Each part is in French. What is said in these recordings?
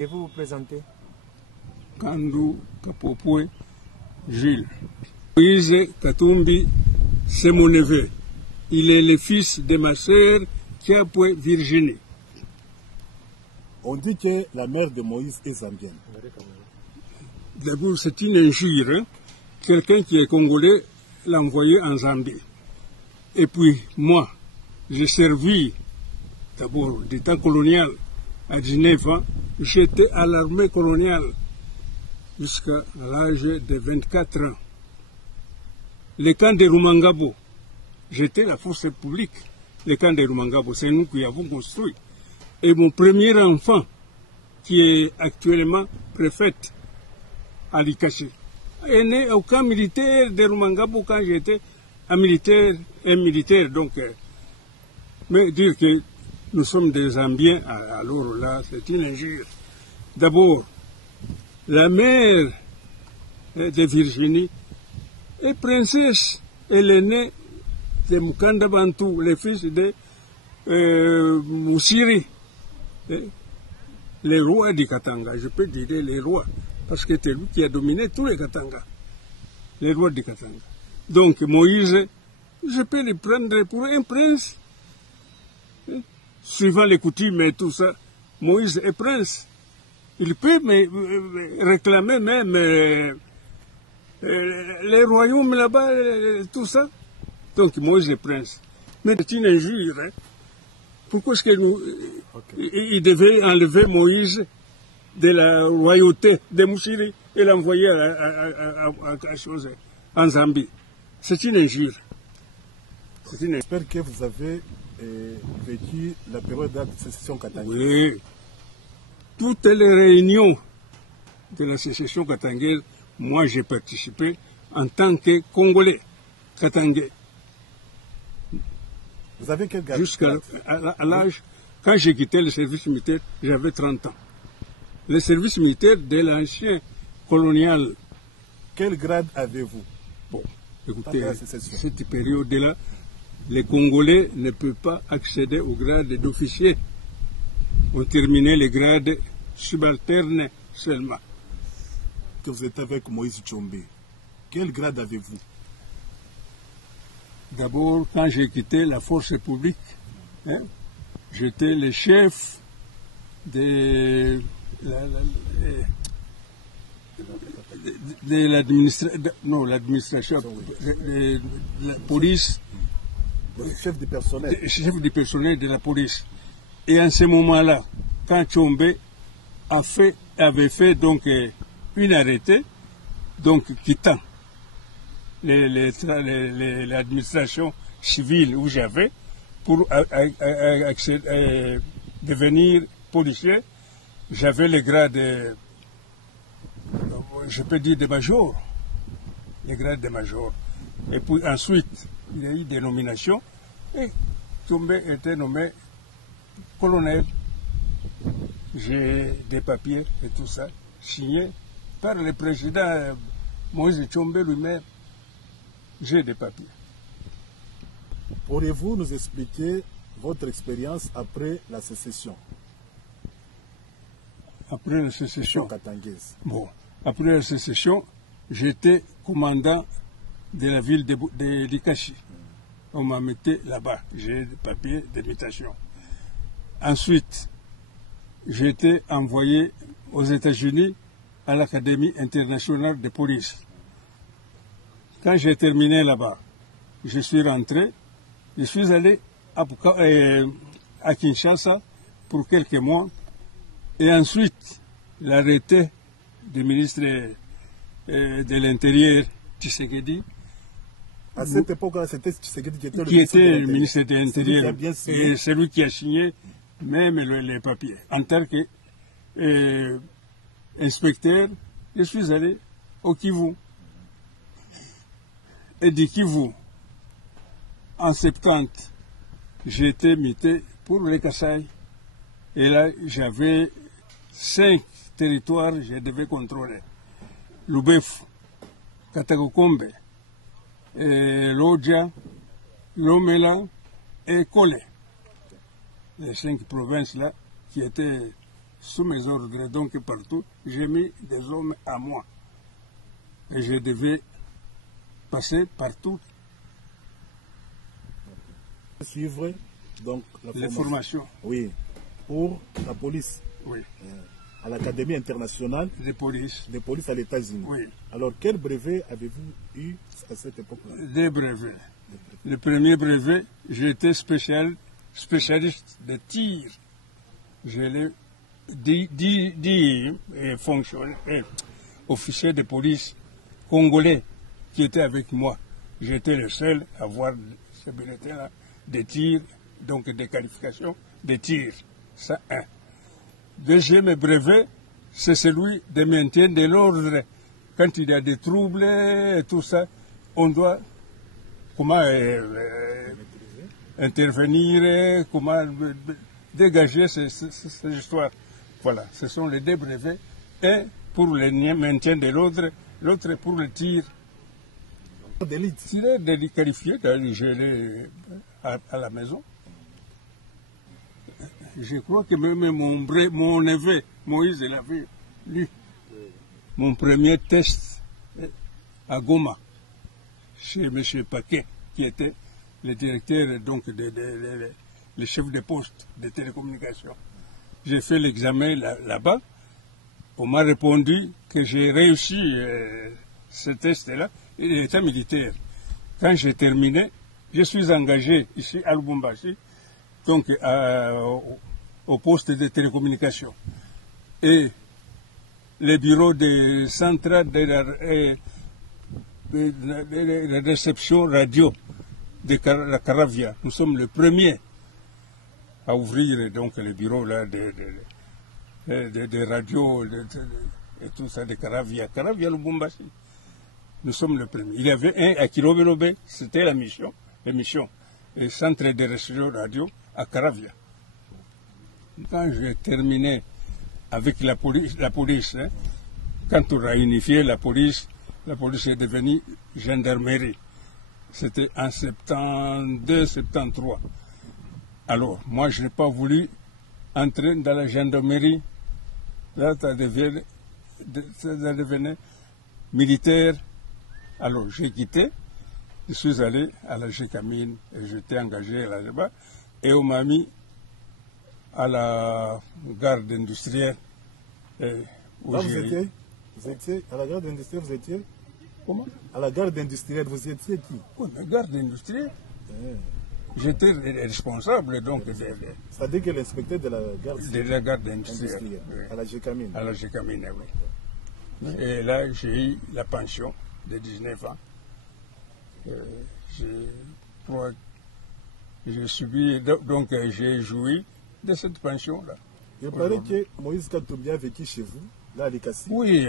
Et vous vous présentez? Kandu Kapopwe Gilles. Moïse Katumbi, c'est mon neveu. Il est le fils de ma sœur Kiapwe Virginie. On dit que la mère de Moïse est zambienne. D'abord, c'est une injure. Hein? Quelqu'un qui est congolais l'a envoyé en Zambie. Et puis, moi, j'ai servi d'abord d'État colonial à 19 ans. J'étais à l'armée coloniale jusqu'à l'âge de 24 ans. Le camp de Rumangabo, j'étais la force publique. Le camp de Rumangabo, c'est nous qui avons construit. Et mon premier enfant, qui est actuellement préfète à Likashi, est né au camp militaire de Rumangabo quand j'étais un militaire. Donc, mais dire que nous sommes des Zambiens, alors là, c'est une injure. D'abord, la mère de Virginie est princesse. Elle est née de Mukanda Bantu, le fils de Moussiri, les rois du Katanga. Je peux dire les rois, parce que c'est lui qui a dominé tous les Katanga, les rois du Katanga. Donc Moïse, je peux le prendre pour un prince. Suivant les coutumes et tout ça, Moïse est prince. Il peut réclamer même les royaumes là-bas, tout ça. Donc Moïse est prince. Mais c'est une injure. Hein? Pourquoi est-ce que nous... Il devait enlever Moïse de la royauté de Moussiri et l'envoyer en Zambie? C'est une injure. J'espère que vous avez vécu la période de sécession katangaise. Oui. Toutes les réunions de la sécession katangaise, moi j'ai participé en tant que Congolais katangais. Vous avez quel grade? Jusqu'à l'âge, quand j'ai quitté le service militaire, j'avais 30 ans. Le service militaire de l'ancien colonial. Quel grade avez-vous? Bon, écoutez, cette période-là, les Congolais ne peuvent pas accéder au grade d'officier. On terminait les grades subalternes seulement. Que vous êtes avec Moïse Tshombe, quel grade avez-vous? D'abord, quand j'ai quitté la force publique, hein, j'étais le chef de l'administration, de la police. Chef du personnel. Chef du personnel de la police. Et en ce moment-là, quand Tshombe avait fait donc une arrêté, donc quittant l'administration civile où j'avais, pour devenir policier, j'avais le grade, je peux dire, de major, le grade de major. Et puis ensuite, il y a eu des nominations et Tshombe était nommé colonel. J'ai des papiers et tout ça, signés par le président Moïse Tshombe lui-même. J'ai des papiers. Pourriez-vous nous expliquer votre expérience après la sécession? Après la sécession katangaise. Bon, après la sécession, j'étais commandant de la ville de Likashi. On m'a mis là-bas. J'ai des papiers d'invitation. Ensuite, j'ai été envoyé aux États-Unis à l'Académie internationale de police. Quand j'ai terminé là-bas, je suis rentré. Je suis allé à Kinshasa pour quelques mois. Et ensuite, l'arrêté du ministre de l'Intérieur, Tshisekedi, à cette époque-là, c'était Tshisekedi qui était le ministre de l'Intérieur. Et c'est lui qui a signé même les papiers. En tant qu'inspecteur, je suis allé au Kivu. Et du Kivu, en 70, j'ai été muté pour les Kasaï. Et là, j'avais 5 territoires que je devais contrôler. Lubefu, Katakokombe, Lodja, Lomela et Kole. Les 5 provinces-là qui étaient sous mes ordres, donc partout, j'ai mis des hommes à moi. Et je devais passer partout. Suivre donc les formations. Oui, pour la police. Oui. À l'Académie internationale de police à l'États-Unis. Oui. Alors, quel brevet avez-vous eu à cette époque-là? Des brevets. Le premier brevet, j'étais spécialiste de tir. Je l'ai dit fonctionnaire, officier de police congolais qui était avec moi. J'étais le seul à avoir ce bulletin-là de tir, donc des qualifications de tir. Ça, un. Deuxième brevet, c'est celui de maintien de l'ordre. Quand il y a des troubles et tout ça, on doit comment intervenir, comment dégager ces histoires. Voilà, ce sont les deux brevets. Un pour le maintien de l'ordre, l'autre pour le tir. D'élite. S'il est qualifié, je l'ai à la maison. Je crois que même mon neveu, Moïse, l'avait lu. Mon premier test à Goma, chez M. Paquet, qui était le directeur, donc, le chef de poste de télécommunications. J'ai fait l'examen là-bas. On m'a répondu que j'ai réussi ce test-là. Il était militaire. Quand j'ai terminé, je suis engagé ici à Lubumbashi, donc au poste de télécommunications. Et les bureaux de centrale de réception radio de la Caravia, nous sommes les premiers à ouvrir donc les bureaux là de radio et tout ça de Caravia Lubumbashi. Nous sommes les premiers. Il y avait un à Kilobelobe, c'était l'émission, le centre de réception radio à Caravia. Quand j'ai terminé avec la police, hein, quand on a unifié la police est devenue gendarmerie. C'était en 72, 73. Alors, moi, je n'ai pas voulu entrer dans la gendarmerie. Là, ça devenait militaire. Alors, j'ai quitté. Je suis allé à la Gécamine et j'étais engagé là-bas. Et on m'a mis à la garde industrielle. Là, vous étiez à la garde industrielle, vous étiez? Comment? À la garde industrielle, vous étiez qui? Oui, mais garde industrielle. J'étais responsable, donc. C'est-à-dire que l'inspecteur de la garde industrielle. Oui. À la Gécamine. À la Gécamine, oui. Et là, j'ai eu la pension de 19 ans. J'ai subi, donc j'ai joui de cette pension-là. Il paraît que Moïse Katumbi a vécu chez vous, là à Likasi. Oui,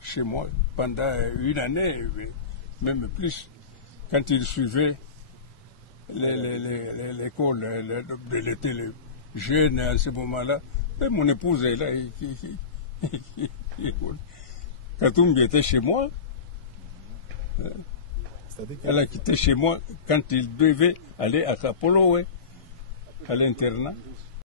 chez moi, pendant une année, même plus, quand il suivait l'école de l'été, les jeunes à ce moment-là. Et mon épouse est là. Katumbi était chez moi. Elle a quitté chez moi quand il devait aller à Kapolo, à l'internat.